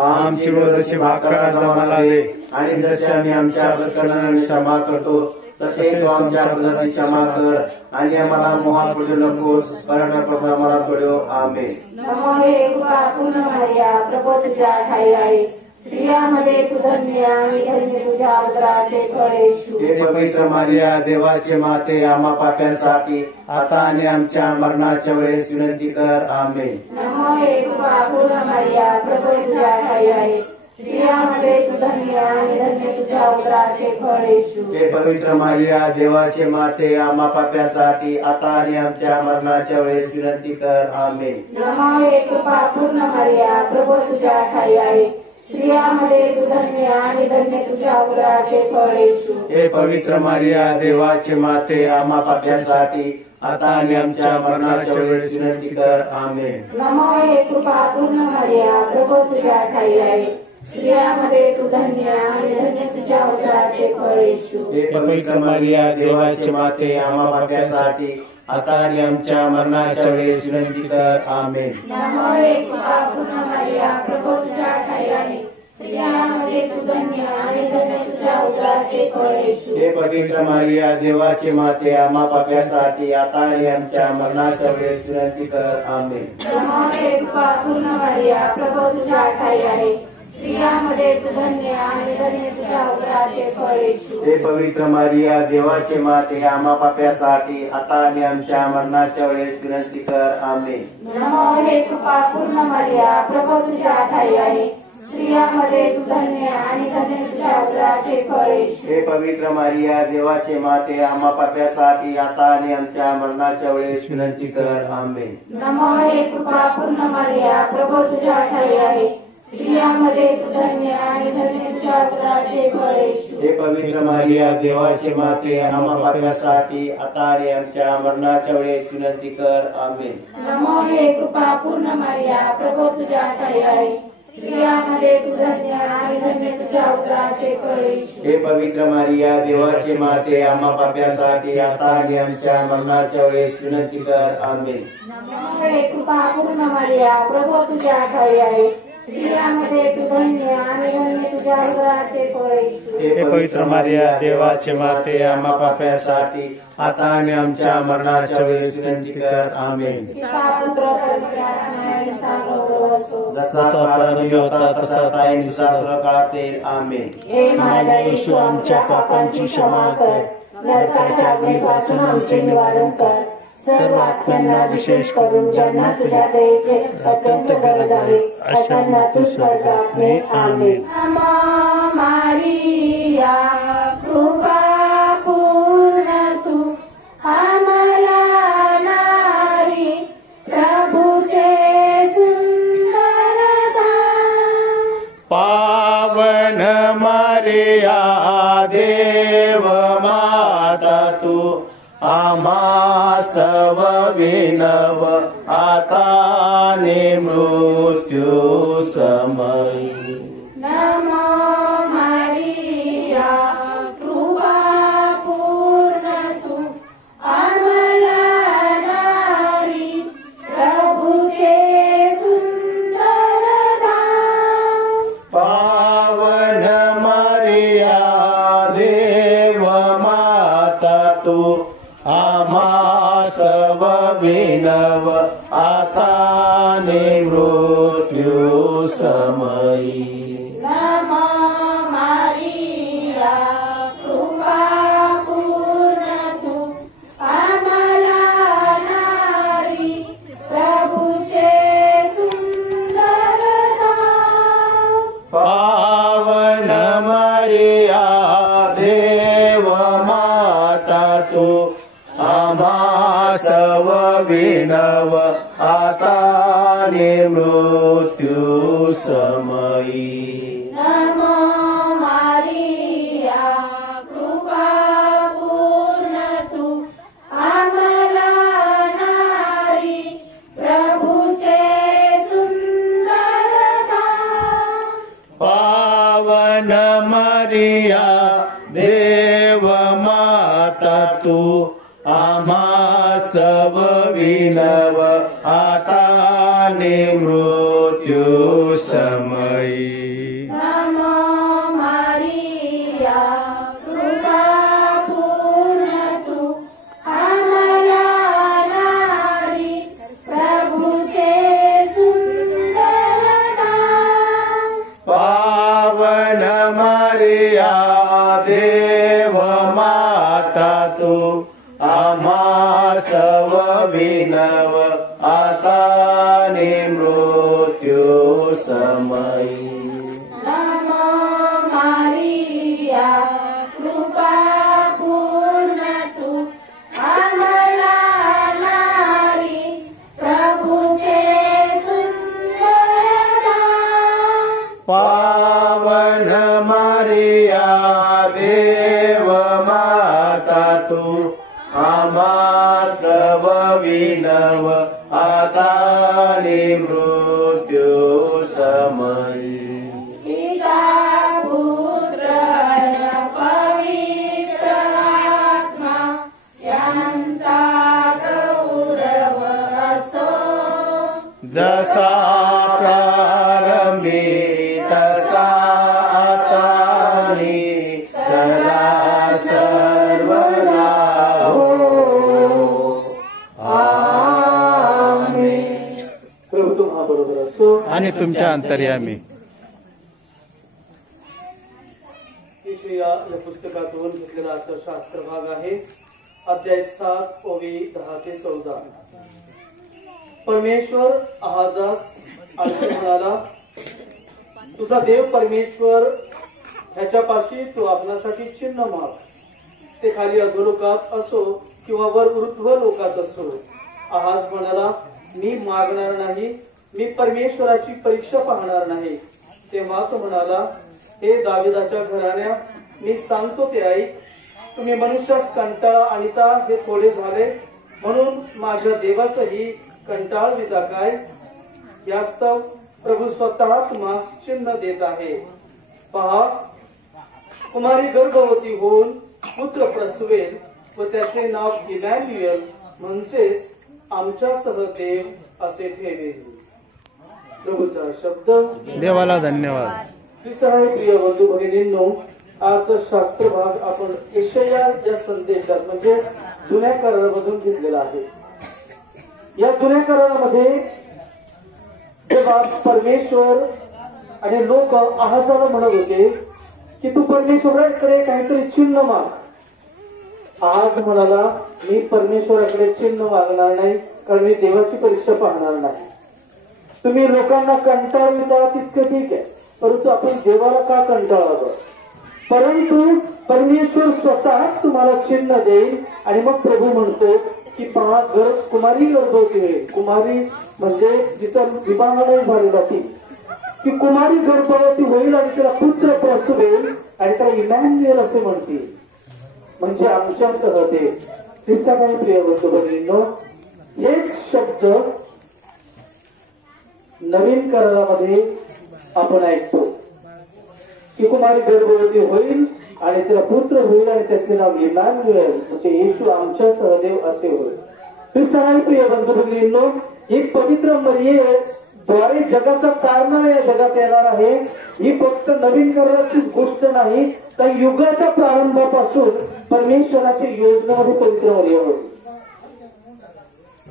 आमची रोजची भाकर आज आम्हाला दे आणि जसे आम्ही आमच्या अडचणींना क्षमा करतो तसे तू आमच्या अपराधाची क्षमा कर आणि आम्हाला मोहात पडू नकोस कारण आम्हाला सोडव. आमेन. नमो हे कृपा पूर्ण मर्या प्रभू तुझ्या ठाई आहे स्त्रियांमध्ये तू धन्य आणि धन्य तुझ्या उदराचे फळ येशू. हे पवित्र मारिया देवाचे माते आम्हा पाप्यांसाठी आता आणि आमच्या मरणाच्या वेळेस विनंती कर. आमेन. नमो हे कृपा पूर्ण मर्या प्रभू तुझ्या ठाई आहे स्त्रियांमध्ये तू धन्य आणि धन्य तुझ्या उदराचे फळ येशू. हे पवित्र मारिया देवाचे माते आम्हा पाप्यांसाठी आता आणि आमच्या मरणाच्या वेळेस विनंती कर. आमेन. नमो हे कृपा पूर्ण मर्या प्रभू तुझ्या ठाई आहे स्त्रियांमध्ये तू धन्य आणि धन्य तुझ्या उदराचे फळ येशू. हे पवित्र मारिया देवाचे माते आम्हा पाप्यांसाठी आता आणि आमच्या मरणाच्या वेळेस विनंती कर. आमेन. नमो हे कृपा पूर्ण मर्या प्रभू तुझ्या ठाई आहे स्त्रियांमध्ये तू धन्य आणि धन्य तुझ्या उदराचे फळ येशू. हे पवित्र मारिया देवाचे माते आम्हा पाप्यांसाठी आता आणि आमच्या मरणाच्या वेळेस विनंती कर. आमेन. नमो हे कृपा पूर्ण मर्या प्रभू तुझ्या ठाई आहे स्त्रियांमध्ये तू धन्य आणि धन्य तुझ्या उदराचे फळ येशू. हे पवित्र मारिया देवाचे माते आम्हा पाप्यांसाठी आता आणि आमच्या मरणाच्या वेळेस विनंती कर. आमेन. नमो हे कृपा पूर्ण मर्या प्रभू तुझ्या ठाई आहे स्त्रियांमध्ये तू धन्य आणि धन्य तुझ्या उदराचे फळ येशू. हे पवित्र मारिया देवाचे माते आम्हा पाप्यांसाठी आता आणि आमच्या मरणाच्या वेळेस विनंती कर. आमेन. नमो हे कृपा पूर्ण मर्या प्रभू तुझ्या ठाई आहे स्त्रियांमध्ये तू धन्य आणि धन्य तुझ्या उदराचे फळ येशू. हे पवित्र मारिया देवाचे माते आम्हा पाप्यांसाठी आता आणि आमच्या मरणाच्या वेळेस विनंती कर. आमेन. नमो हे कृपा पूर्ण मर्या प्रभू तुझ्या ठाई आहे स्त्रियांमध्ये तू धन्य आणि धन्य तुझ्या उदराचे फळ येशू. हे पवित्र मारिया देवाचे माते आम्हा पाप्यांसाठी आता आणि आमच्या मरणाच्या वेळेस विनंती कर. आमेन. नमो हे कृपा पूर्ण मर्या प्रभू तुझ्या ठाई आहे स्त्रियांमध्ये तू धन्य आणि धन्य तुझ्या उदराचे फळ येशू. हे पवित्र मारिया देवाचे माते आम्हा पाप्यांसाठी आता आणि आमच्या मरणाच्या वेळेस विनंती कर. आमेन. नमो हे कृपा पूर्ण मर्या प्रभू तुझ्या ठाई आहे स्त्रियांमध्ये तू धन्य आणि धन्य तुझ्या उदराचे फळ येशू. हे पवित्र मारिया देवाचे माते आम्हा पाप्यांसाठी आता आणि आमच्या मरणाच्या वेळेस विनंती कर. आमेन. जसा प्रारंभ होता तसा आता काळ असेल. आमेन. हे माझ्या येशू आमच्या पापांची क्षमा कर नरकाच्या अग्नीपासून आमचे निवारण कर सर्व आत्म्यांना विशेष करून ज्यांना तुझ्या दयेची अत्यंत गरज आहे अशांना तू स्वर्गात ने. आमेन. नमो मारिया कृपा पूर्ण तू आम्हाला नारी प्रभूचे सुंदर दान. पावन मारिया देव माता तू आम्हास्तव विनव आता मृत्यू समयी. नमो मारिया कृपा पूर्ण तू आम्हाला नारी प्रभूचे सुंदर दान. पावन मारिया देव माता तू आम्हास्तव विनव आता मृत्यू समयी. नमो मारिया कृपा पूर्ण तू आम्हाला नारी प्रभूचे सुंदर दान. पावन मरिया देव माता तू आम्हा सव विनव आता मृत्यू समयी नमो मारिया कृपा पूर्ण तू आम्हाला नारी प्रभूचे सुंदर नाम पावन मरिया देव माता तू आम्हा सब विनव आता मृत्यू समयी नमो मारिया कृपा पूर्ण तू आम्हाला नारी प्रभूचे सुंदर नाम पावन मरिया देव माता तू आम्हा सव विनव आता मृत्यू समयी नमो मारिया कृपा पूर्ण तू आम्हाला नारी प्रभूचे सुंदर नाम पावन मरिया देव माता तू आम्हा सव विनव आता मृत्यू समयी पिता पुत्र आणि पवित्र आत्मा यांचा गौरव असो जसा प्रारंभी तसा आतानी सदा सर्वदा हो आमेन. प्रभू तुम्हा बरोबर असो आणि तुमच्या अंतर्यामी. ईशया या पुस्तकातून घेतलेला आजचा शास्त्र भाग आहे. अध्याय 7 ओवी 10 ते 14. परमेश्वर आहाजास आणखी म्हणाला, तुझा देव परमेश्वर ह्याच्यापाशी तू आपणासाठी चिन्ह माग. ते खाली अधोलोकात असो किंवा वर ऊर्ध्व लोकात असो. आहाज म्हणाला, मी मागणार नाही, मी परमेश्वराची परीक्षा पाहणार नाही. तेव्हा तो म्हणाला, हे दाविदाच्या घराण्या, मी सांगतो ते ऐक. तुम्ही मनुष्यास कंटाळा आणता हे थोडे झाले, म्हणून माझ्या देवासही कंटाळविता काय. यास्तव प्रभू स्वतः तुम्हास चिन्ह देत आहे. पहा, कुमारी गर्भवती होऊन पुत्र प्रसवेल व त्याचे नाव इमॅन्युएल म्हणजेच आमच्यासह देव असे ठेवेल. प्रभूचा शब्द. देवाला धन्यवाद. प्रिय बंधू भगिनींनो, आजचा शास्त्र भाग आपण यशाया या संदेशात म्हणजे जुन्या करारामधून घेतलेला आहे. या जुन्या करारामध्ये जेव्हा परमेश्वर आणि लोक आहाजाला म्हणत होते की तू परमेश्वराकडे काहीतरी चिन्ह माग. आहाज म्हणाला, मी परमेश्वराकडे चिन्ह मागणार नाही, कारण मी देवाची परीक्षा पाहणार नाही. तुम्ही लोकांना कंटाळविता तितकं ठीक आहे, परंतु आपण देवाला का कंटाळावं. परंतु परमेश्वर स्वतःच तुम्हाला चिन्ह देईल. आणि मग प्रभू म्हणतो की पहा, कुमारी गर्भवती होईल. कुमारी म्हणजे जिचा विवाह नाही झालेला ती कुमारी गर्भवती होईल आणि तिला पुत्र प्रसवेल आणि त्याला इमॅन्युएल असे म्हणतील, म्हणजे आमच्यासह ते. तिसरा काही प्रिय बंधू भगिनींनो, हेच शब्द नवीन करारामध्ये आपण ऐकतो की कुमारी गर्भवती होईल आणि तिला पुत्र होईल आणि त्याचे नाव इमॅन्युएल म्हणजे येशू आमच्यासह देव असे होईल. तिसरा काही प्रिय बंधू भगिनींनो, ही पवित्र मरियेद्वारे जगाचा तारणा या जगात येणार आहे. ही फक्त नवीन कराराचीच गोष्ट नाही, तर युगाच्या प्रारंभापासून परमेश्वराच्या योजनेमध्ये पवित्र मरिया होती.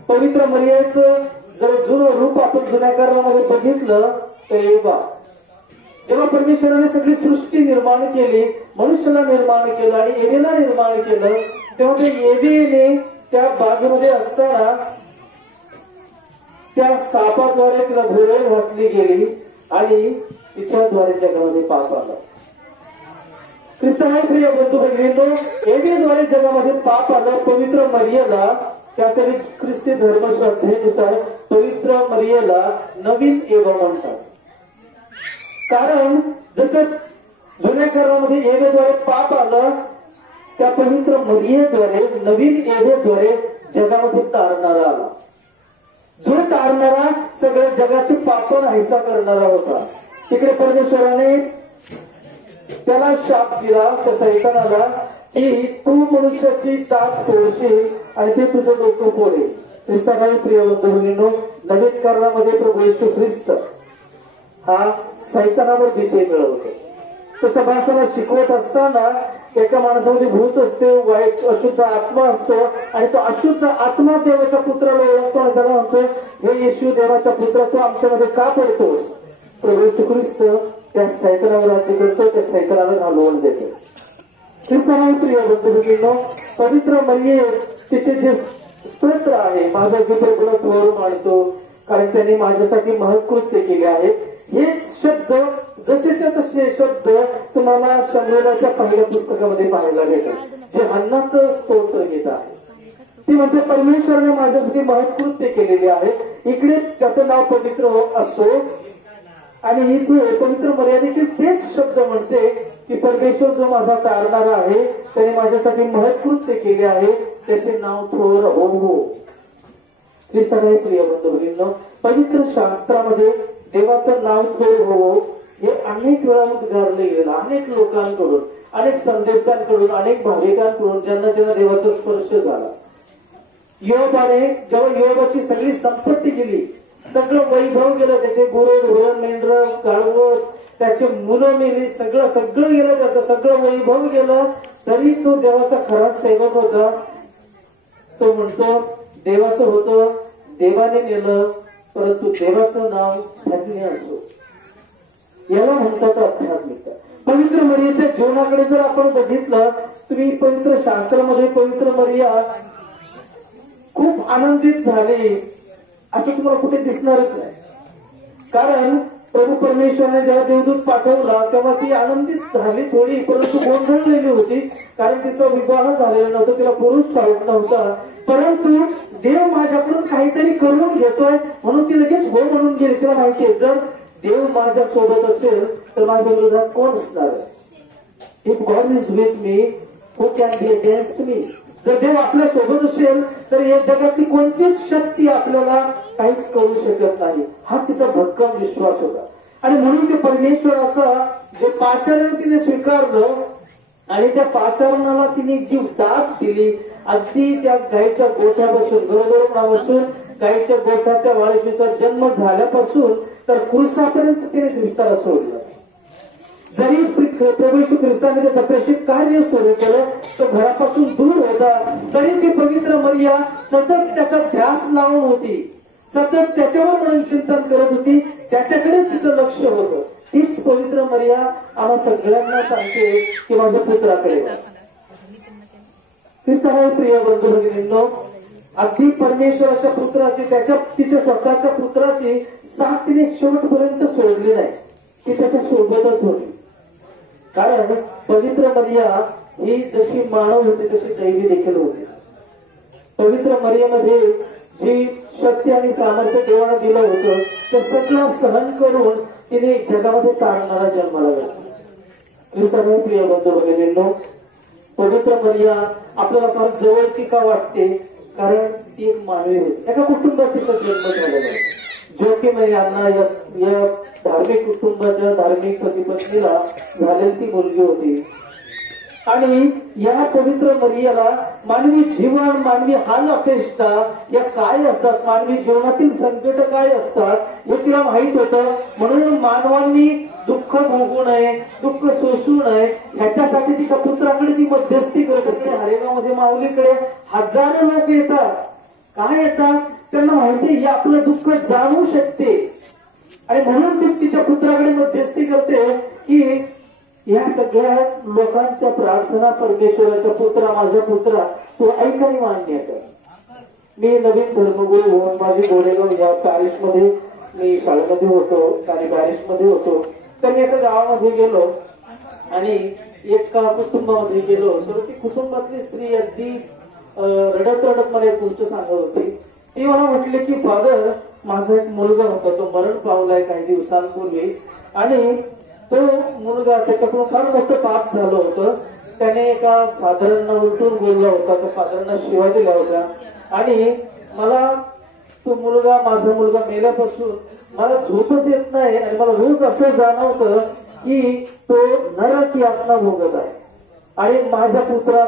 पवित्र मरियेचं जर जुनं रूप आपण जुन्या करारामध्ये बघितलं तर जेव्हा परमेश्वराने सगळी सृष्टी निर्माण केली, मनुष्याला निर्माण केलं आणि एवेला निर्माण केलं, तेव्हा त्या एवेने त्या बागेमध्ये असताना त्या सापाद्वारे तिला भुरळ घातली गेली आणि तिच्याद्वारे जगामध्ये पाप आला. ख्रिस्ताना प्रिय बंधू भगिनींनो, एवेद्वारे जगामध्ये पाप आलं. पवित्र मरियेला त्यातरी ख्रिस्ती धर्मश्रद्धेनुसार पवित्र मरियेला नवीन एवा म्हणतात. कारण जसं जुन्या करारामध्ये एवेद्वारे पाप आलं, त्या पवित्र मरियेद्वारे नवीन एवेद्वारे जगामध्ये तारणारा आला. जो तारणारा सगळ्या जगाचे पाप नाहीसा करणारा होता. तिकडे परमेश्वराने त्याला शाप दिला त्या सैतानाला की तू मनुष्याची टाच तोडशील आणि ते तुझं डोकं फोडेल. हे सगळे प्रिय बंधूंनो, नवीन करारामध्ये प्रभू येशू ख्रिस्त हा सैतानावर विजय मिळवतो. तो सभासदाला शिकवत असताना एका माणसामध्ये भूत असते, वाईट अशुद्ध आत्मा असतो आणि तो अशुद्ध आत्मा देवाच्या पुत्राला ओळखतो आणि त्याला म्हणतो, हे येशू देवाच्या पुत्र, तू आमच्यामध्ये का पडतोस? प्रभू येशू ख्रिस्त त्या सैतानावर राज्य करतो, त्या सैतानाला घालवून देतो. ख्रिस्ताना प्रिय बंधूंनो, पवित्र मरिये तिचे जे स्तोत्र आहे, माझा गीत तुला तोर मानतो कारण त्यांनी माझ्यासाठी महत्कृत्य केले आहेत. हे शब्द जसेच्या तसे शब्द तुम्हाला शमूएलाच्या पहिल्या पुस्तकामध्ये पाहायला भेटतात, जे हन्नाचं स्तोत्र गीत आहे. ती म्हणते परमेश्वराने माझ्यासाठी महत्कृत्य केलेले आहे. इकडे त्याचं नाव पवित्र असो आणि इथे पवित्र मर्यादा देखील तेच शब्द म्हणते की परमेश्वर जो माझा तारणारा आहे त्याने माझ्यासाठी महत्कृत्य केले आहे, त्याचे नाव थोर हो. ख्रिस्ताना प्रिय बंधूंनो, पवित्र शास्त्रामध्ये देवाचं नाव थोर हो हे अनेक वेळा उद्गारले गेलं. अनेक लोकांकडून, अनेक संदेशांकडून, अनेक भाविकांकडून ज्यांना ज्यांना देवाचा स्पर्श झाला. योबाने जेव्हा योबाची सगळी संपत्ती गेली, सगळं वैभव गेलं, त्याचे गुरु धोरण मेंढर गाढव, त्याचे मुलं मेली, सगळं गेलं, त्याचं सगळं वैभव गेलं, तरी तो देवाचा खरा सेवक होता. तो म्हणतो देवाचं होतं, देवाने नेलं, परंतु देवाचं नाव धन्य असो. याला म्हणतात आध्यात्मिकता. पवित्र मरियेच्या जीवनाकडे जर आपण बघितलं, तुम्ही पवित्र शास्त्रामध्ये पवित्र मरिया खूप आनंदित झाली असं तुम्हाला कुठे दिसणारच नाही. कारण प्रभू परमेश्वराने जेव्हा देवदूत पाठवला तेव्हा ती आनंदित झाली थोडी, परंतु गोंधळलेली होती. कारण तिचा विवाह झालेला नव्हता, तिला पुरुष ठाऊक नव्हता. परंतु देव माझ्याकडून काहीतरी करून घेतोय म्हणून ती लगेच हो म्हणून गेली. तिला माहितीये जर देव माझ्या सोबत असेल तर माझ्या विरोधात कोण असणार? If God is with me, who can be against me? जर देव आपल्या सोबत असेल तर या जगातली कोणतीच शक्ती आपल्याला काहीच करू शकत नाही. हा तिचा भक्कम विश्वास होता. आणि म्हणून ते परमेश्वराचा जे पाचारण तिने स्वीकारलं आणि त्या पाचारणाला तिने जी दाद दिली, अगदी त्या गायीच्या गोठ्यापासून, गरोदरपणापासून गायीच्या गोठ्यात त्या बाळकीचा जन्म झाल्यापासून तर क्रूसापर्यंत तिने ख्रिस्ताला सोडलं. जरी प्रभू येशू ख्रिस्ताने त्याचं प्रेषित कार्य सुरू केलं, तो घरापासून दूर होता, तरी ती पवित्र मरिया सतत त्याचा ध्यास लावून होती, सतत त्याच्यावर म्हणून चिंतन करत होती, त्याच्याकडे तिचं लक्ष होतं. तीच पवित्र मरिया आम्हा सगळ्यांना सांगते की माझ्या पुत्राकडे. ख्रिस्ताना प्रिय बंधू भगिनींनो, अगदी परमेश्वराच्या पुत्राची, तिच्या स्वतःच्या पुत्राची साथ तिने शेवटपर्यंत सोडली नाही. ती त्याच्या सोबतच होती. कारण पवित्र मरिया ही जशी मानव होती तशी दैवी देखील होती. पवित्र मरियेमध्ये जी शक्ती आणि सामर्थ्य देवाने दिलं होतं ते सगळं सहन करून तिने जगामध्ये तारणारा जन्माला घातला. ख्रिस्ताना प्रिय बंधू भगिनींनो, पवित्र मरिया आपल्याला फार जवळची का वाटते? कारण ती एक मानवी होती. एका कुटुंबात तिचा जन्म झालेला आहे. जोखीम यांना या धार्मिक कुटुंबाच्या धार्मिक पतीपत्नीला झालेली ती मुलगी होती. आणि या पवित्र मरियाला मानवी जीवन, मानवी हाल अपेष्टा या काय असतात, मानवी जीवनातील संकट काय असतात हे तिला माहित होतं. म्हणून मानवांनी दुःख भोगू नये, दुःख सोसू नये ह्याच्यासाठी तिच्या पुत्राकडे ती मध्यस्थी करत असते. हरेगावमध्ये माऊलीकडे हजारो लोक येतात. काय येतात? त्यांना माहिती ही आपलं दुःख जाणू शकते आणि म्हणून ती तिच्या पुत्राकडे मध्यस्थी करते की या सगळ्या लोकांच्या प्रार्थना परमेश्वराच्या पुत्रा, माझ्या पुत्रा तू ऐकायला मान्य कर. मी नवीन धर्मगुरू होऊन माझी गोरेगाव या पॅरिशमध्ये मी शाळेमध्ये होतो आणि पॅरिसमध्ये होतो, तर मी एका गावामध्ये गेलो आणि एका कुटुंबामध्ये गेलो, तर ती कुटुंबातली स्त्री अगदी रडत रडत मला एक गोष्ट सांगत होती. ती मला म्हटली की फादर, माझा एक मुलगा होता, तो मरण पावलाय काही दिवसांपूर्वी, आणि तो मुलगा, त्याच्याकडून फार मोठं पाप झालं होतं. त्याने एका फादरांना उलटून बोलला होता, त्या फादरांना शिवा दिल्या होत्या, आणि मला तो मुलगा, माझा मुलगा मेल्यापासून मला झोपच येत नाही, आणि मला रोज असं जाणवतं की तो नरक यातना भोगत आहे, आणि माझ्या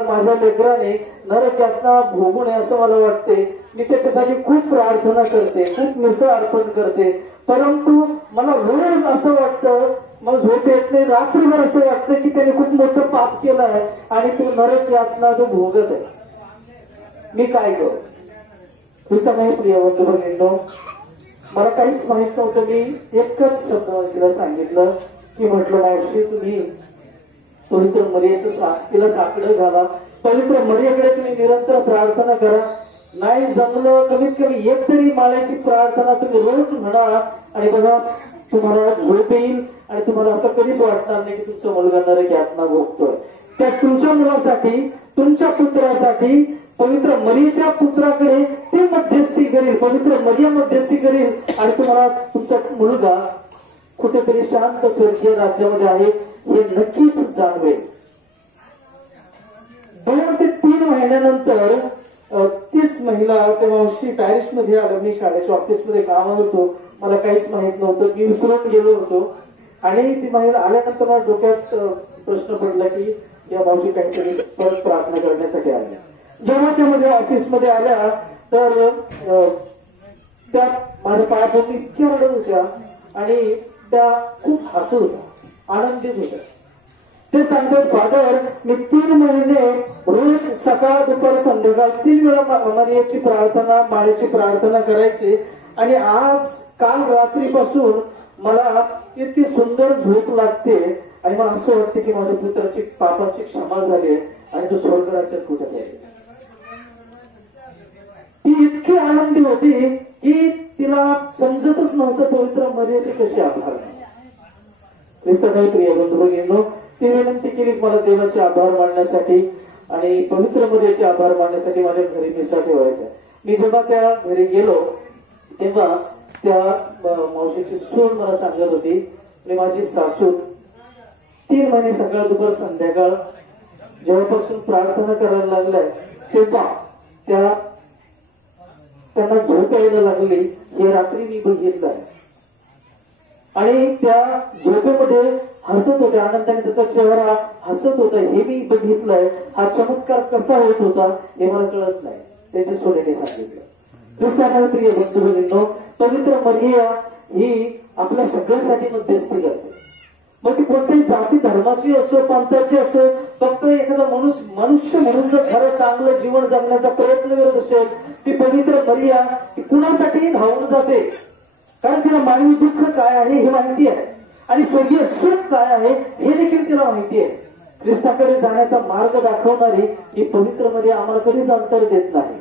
माझ्या लेकराने नरक यातना भोगू नये असं मला वाटते. मी त्याच्यासाठी खूप प्रार्थना करते, खूप मिसळ अर्पण करते, परंतु मला रोज असं वाटतं, मला झोप येत नाही, रात्रीभर असं वाटतं की त्याने खूप मोठं पाप केलं आहे आणि तो नरक यातना तो भोगत आहे. मी काय करू? तुझं नाही प्रिय बंधू भगिनींनो, मला काहीच माहित नव्हतं. मी एकच शब्द तिला सांगितलं की म्हटलं, मावशी तुम्ही पवित्र मरियेचं तिला साकडं घाला, पवित्र मरियेकडे तुम्ही निरंतर प्रार्थना करा, नाही जमलं कमीत कमी एक तरी माळ्याची प्रार्थना तुम्ही रोज म्हणा, आणि बघा तुम्हाला झोप येईल आणि तुम्हाला असं कधीच वाटणार नाही की तुमचा मुलगा नरक यातना भोगतोय. त्या तुमच्या मुलासाठी, तुमच्या पुत्रासाठी पवित्र मरियेच्या पुत्राकडे ते मध्यस्थी करेल, पवित्र मरिया मध्यस्थी करेल, आणि तुम्हाला तुमचा मुलगा कुठेतरी शांत स्वर्गीय राज्यामध्ये आहे हे नक्कीच जाणवेल. 2 ते 3 महिन्यानंतर तीच महिला त्या मावशी पॅरिसमध्ये आलं. मी शाळेच्या ऑफिसमध्ये कामात होतो, मला काहीच माहित नव्हतं, मी विसरून गेलो होतो, आणि ती महिला आल्यानंतर मला डोक्यात प्रश्न पडला की या मावशी काहीतरी परत प्रार्थना करण्यासाठी आल्या. जेव्हा त्यामध्ये ऑफिसमध्ये आल्या तर त्या माझ्या पायाभूमी इतक्या रडत होत्या आणि त्या खूप हसत होत्या, आनंदित होत्या. ते सांगतात, फादर मी 3 महिने रोज सकाळ दुपार संध्याकाळ 3 वेळा मरियेची प्रार्थना, माळेची प्रार्थना करायची, आणि आज काल रात्रीपासून मला इतकी सुंदर झोप लागते, आणि मला असं वाटते की माझ्या पुत्राची पापाची क्षमा झाली आणि तो स्वर्गराज्यात कुठे आहे. ती इतकी आनंदी होती की तिला समजतच नव्हतं पवित्र मरियेचे कसे आभार. ख्रिस्ताने प्रिय बंधू भगिनींनो, ती विनंती केली मला देवाचे आभार मानण्यासाठी आणि पवित्र मरियेचे आभार मानण्यासाठी माझ्या घरी मिसा ठेवायचा. मी जेव्हा त्या घरी गेलो तेव्हा त्या मावशीची सून मला सांगत होती, आणि माझी सासू 3 महिने सकाळ दुपार संध्याकाळ जेव्हापासून प्रार्थना करायला लागलाय तेव्हा त्यांना झोप यायला लागली हे रात्री मी बघितलंय, आणि त्या झोपेमध्ये हसत होत्या, आनंदाने त्याचा चेहरा हसत होता हे मी बघितलंय. हा चमत्कार कसा होत होता हे मला कळत नाही, त्याच्या सोनेने सांगितलं. ख्रिस्ताने प्रिय बंधू भगिनींनो, पवित्र मरिया ही आपल्या सगळ्यांसाठी मध्यस्थी करते. मग ती कोणत्याही जाती धर्माची असो, पंथाची असो, फक्त एखादा मनुष्य म्हणून जर खरं चांगलं जीवन जगण्याचा प्रयत्न करत असेल, ती पवित्र मरिया ती कुणासाठीही धावून जाते, कारण तिला मानवी दुःख काय आहे हे माहिती आहे, आणि स्वर्गीय सुख काय आहे हे देखील तिला माहिती आहे. ख्रिस्ताकडे जाण्याचा मार्ग दाखवणारी ही पवित्र मरिया आम्हाला कधीच अंतर देत नाही.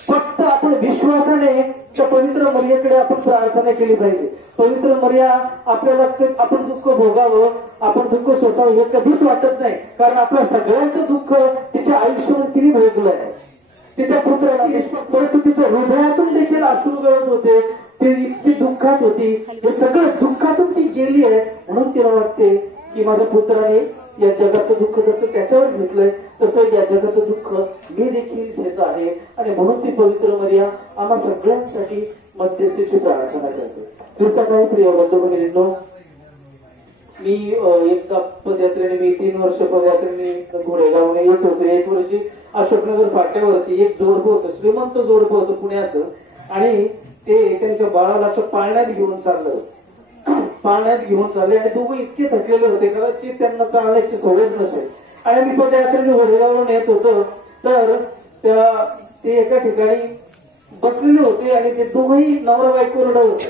फक्त आपण विश्वासाने त्या पवित्र मरियेकडे आपण प्रार्थना केली पाहिजे. पवित्र मरिया आपल्याला आपण दुःख भोगावं, आपण दुःख सोसावं हे कधीच वाटत नाही, कारण आपल्या सगळ्यांचं दुःख तिच्या आयुष्यामध्ये तिने भोगलं आहे. तिच्या पुत्राला, परंतु तिच्या हृदयातून देखील अश्रू गळत होते, ती इतकी दुःखात होती, हे सगळं दुःखातून ती गेली आहे, म्हणून तिला वाटते की माझ्या पुत्राने या जगाचं दुःख जसं त्याच्यावर घेतलंय तसं या जगाचं दुःख मी देखील घेत आहे, आणि म्हणून ती पवित्र मरिया आम्हा सगळ्यांसाठी मध्यस्थीची प्रार्थना करते. ख्रिस्ताने प्रिय बंधू भगिनींनो, मी एकदा पदयात्रेने, मी 3 वर्ष पदयात्रेने घोडेगावने येत होतो. 1 वर्षी अशोकनगर फाट्यावरती एक जोडपं होतं, श्रीमंत जोडपं होतं पुण्याचं, आणि ते त्यांच्या बाळाला असं पाळण्यात घेऊन चाललं, पाळण्यात घेऊन चालले, आणि दोघं इतके थकलेले होते, कदाचित त्यांना चालण्याची सवय नसेल, आणि आम्ही पदयात्रेने घोडेगावरून येत होतो, तर ते एका ठिकाणी बसलेले होते, आणि ते दोघंही नवरा बायको रडत होते.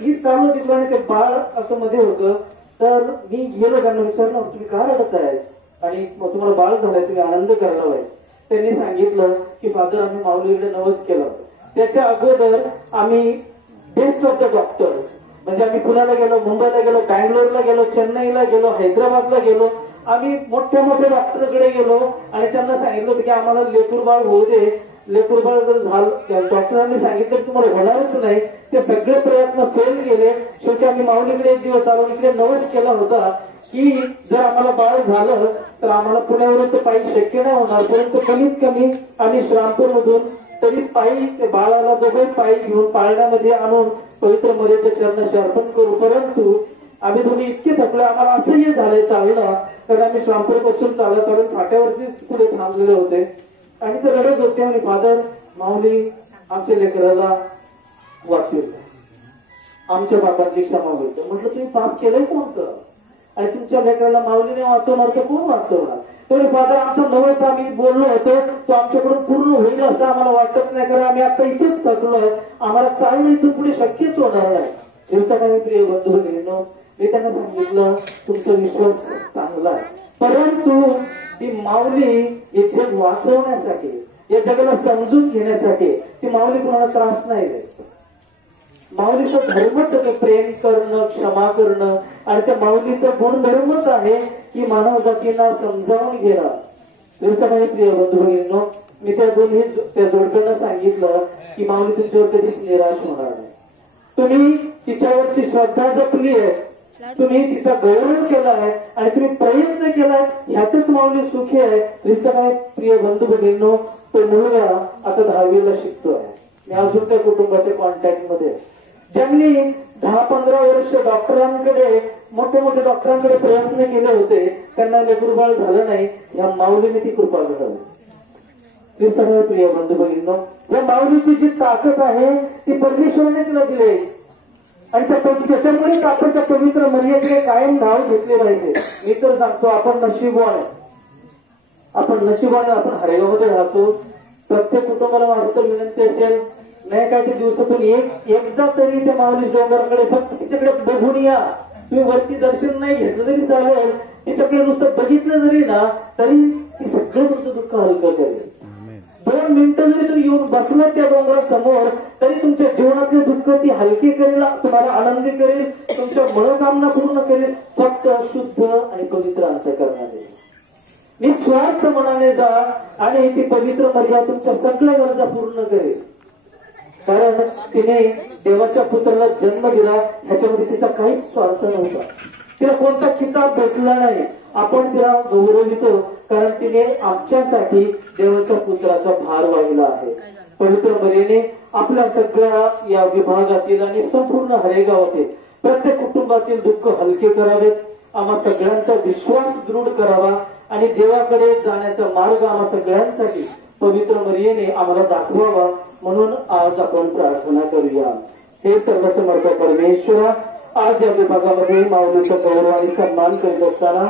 मी चाललो तिकडं, आणि ते बाळ असं मध्ये होतं, तर मी गेलो, त्यांना विचारलं तुम्ही का रडत आहे, आणि तुम्हाला बाळ झालंय, तुम्ही आनंद करायला पाहिजे. त्यांनी सांगितलं की फादर आम्ही माऊलीकडे नवस केलं होतं, त्याच्या अगोदर आम्ही बेस्ट ऑफ द डॉक्टर्स. म्हणजे आम्ही पुण्याला गेलो, मुंबईला गेलो, बँगलोरला गेलो, चेन्नईला गेलो, हैदराबादला गेलो, आम्ही मोठ्या मोठ्या डॉक्टरकडे गेलो आणि त्यांना सांगितलं होतं की आम्हाला लेकरबाळ होऊ दे. लेकरबाळ जर झालं, डॉक्टरांनी सांगितलं की तुम्हाला होणारच नाही. ते सगळे प्रयत्न फेल गेले. शेवटी आम्ही माऊलीकडे एक दिवस आलो, इकडे नवस केला होता की जर आम्हाला बाळ झालं तर आम्हाला पुण्यावरून तर पायी शक्य नाही होणार, परंतु कमीत कमी आम्ही श्रामपूरमधून तरी पायी ते बाळाला दोघे पायी घेऊन पाळण्यामध्ये आणून पवित्र मर्यादेच्या चरणाशी अर्पण करू. परंतु आम्ही दोन्ही इतके थकले, आम्हाला असंही झालंय चालणं, कारण आम्ही श्रामपूर पासून चालत आलो, फाट्यावरतीच पुढे थांबलेले होते आणि ते रडत होते आणि फादर माऊली आमच्या लेकराला वाचवेल, आमच्या बाबांची क्षमा होईल. म्हटलं तुम्ही पाप केलंय कोणतं आणि तुमच्या लेकराला माऊलीने वाचवणार तर कोण वाचवणार? तर फादर आमचा नवस आम्ही बोललो होतो तो आमच्याकडून पूर्ण होईल असं आम्हाला वाटत नाही, कारण आम्ही आता इथेच थकलोय, आम्हाला चालणं इथून पुढे शक्यच होणार नाही. दिवसाकाळी प्रिय बंधू भगिनींनो, मी त्यांना सांगितलं तुमचा विश्वास चांगला आहे, परंतु ती माऊली हे जग वाचवण्यासाठी, या जगाला समजून घेण्यासाठी ती माऊली कुणाला त्रास नाही देत. माऊलीचा धर्मच प्रेम करणं, क्षमा करणं आणि त्या माऊलीचा गुणधर्मच आहे की मानव जातींना समजावून घेणं. दिवसाकाळी प्रिय बंधू भगिनींनो, मी त्या जोडप्यांना सांगितलं की माऊली तुमच्यावर कधीच निराश होणार नाही. तुम्ही तिच्यावरची श्रद्धा जपली आहे, तुम्ही तिचा गौरव केलाय आणि तुम्ही प्रयत्न केलाय, ह्यातच माऊली सुखी आहे. दिवसाकाळी प्रिय बंधू भगिनींनो, तो मुलगा आता 10वीला शिकतोय. मी अजून त्या कुटुंबाच्या कॉन्टॅक्ट मध्ये, ज्यांनी 10-15 वर्ष डॉक्टरांकडे, मोठ्या मोठ्या डॉक्टरांकडे प्रयत्न केले होते, त्यांना लेकरबाळ झालं नाही. या माऊलीने ती कृपा घडवली. हे सगळं प्रिय बंधू भगिनींनो, या माऊलीची जी ताकद आहे ती परमेश्वराने तिला दिली आणि त्याच्यामुळेच आपण त्या पवित्र मर्यादेकडे कायम नाव घेतले पाहिजे. मी तर सांगतो आपण नशीबवान आहे, आपण नशिबाने आपण हरेगावमध्ये राहतो. प्रत्येक कुटुंबाला माझी तर विनंती असेल, नाही काय ते दिवसातून एकदा तरी त्या माऊली डोंगराकडे फक्त तिच्याकडे बघून या. तुम्ही वरती दर्शन नाही घेतलं तरी चालेल, तिच्याकडे नुसतं बघितलं जरी ना तरी ती सगळं तुमचं दुःख हलकं करेल. 2 मिनिटं जरी तुम्ही येऊन बसला त्या डोंगरासमोर तरी तुमच्या जीवनातले दुःख ती हलकी करेल, तुम्हाला आनंदी करेल, तुमच्या मनोकामना पूर्ण करेल. फक्त शुद्ध आणि पवित्र अंतःकरणाने, निस्वार्थ मनाने जा आणि ती पवित्र मर्यादा तुमच्या सगळ्या गरजा पूर्ण करेल. कारण तिने देवाच्या पुत्राला जन्म दिला, ह्याच्यामध्ये तिचा काहीच स्वार्थ नव्हता. तिला कोणता किताब भेटला नाही. आपण तिला गौरवितो कारण तिने आमच्यासाठी देवाच्या पुत्राचा भार वाहिला आहे. पवित्र मर्यादेने आपल्या सगळ्या या विभागातील आणि संपूर्ण हरेगावातील प्रत्येक कुटुंबातील दुःख हलके करावेत, आम्हा सगळ्यांचा विश्वास दृढ करावा आणि देवाकडे जाण्याचा मार्ग आम्हा सगळ्यांसाठी पवित्र मर्यादेने आम्हाला दाखवावा. म्हणून आज आपण प्रार्थना करूया. हे सर्वसमर्थ परमेश्वरा, आज या विभागामध्ये माऊलीचा गौरव आणि सन्मान करीत असताना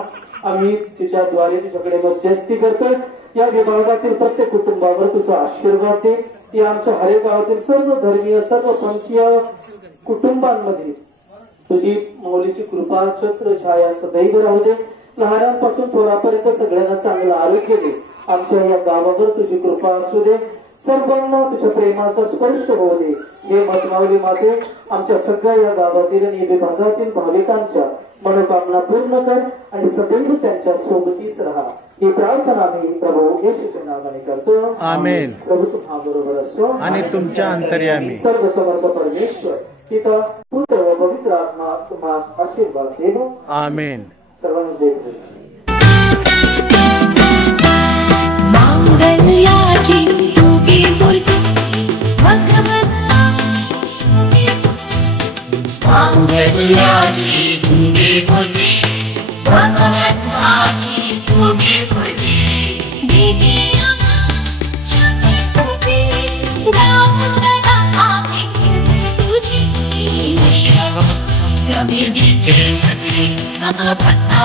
आम्ही तिच्याद्वारे तिच्याकडे मध्यस्थी करतो. या विभागातील प्रत्येक कुटुंबावर तुझा आशीर्वाद दे. या आमच्या हरेगावातील सर्व धर्मीय, सर्व पंथीय कुटुंबांमध्ये तुझी माऊलीची कृपा छत्र छाया सदैव राहू दे. लहानांपासून थोरापर्यंत सगळ्यांना चांगलं आरोग्य दे. आमच्या या गावावर तुझी कृपा असू दे. सर्वांना तुझ्या प्रेमाचा स्पर्श होऊ दे. हे माऊली माते आमच्या सगळ्या या गावातील आणि विभागातील भाविकांच्या मनोकामना पूर्ण कर आणि सदैव त्यांच्या सोबतीच राहा. ही प्रार्थना आम्ही प्रभू येशूच्या नावाने करतो. आमेन. प्रभू तुम्हा बरोबर असो आणि तुमच्या अंतर्यामी सर्व समर्थ परमेश्वर पिता पुत्र व पवित्र आत्मा तुम्हास आशीर्वाद देवो. आमेन. सर्वांनी जय ख्रिस्त. मांगल्याची तुगी मूर्ती भगवंता, मांगल्याची तुगी मूर्ती भगवंताची तुगी मूर्ती, देवी आमच्या तुझी गाव सदा आम्ही तुझी, रवी दिचे नम भक्ता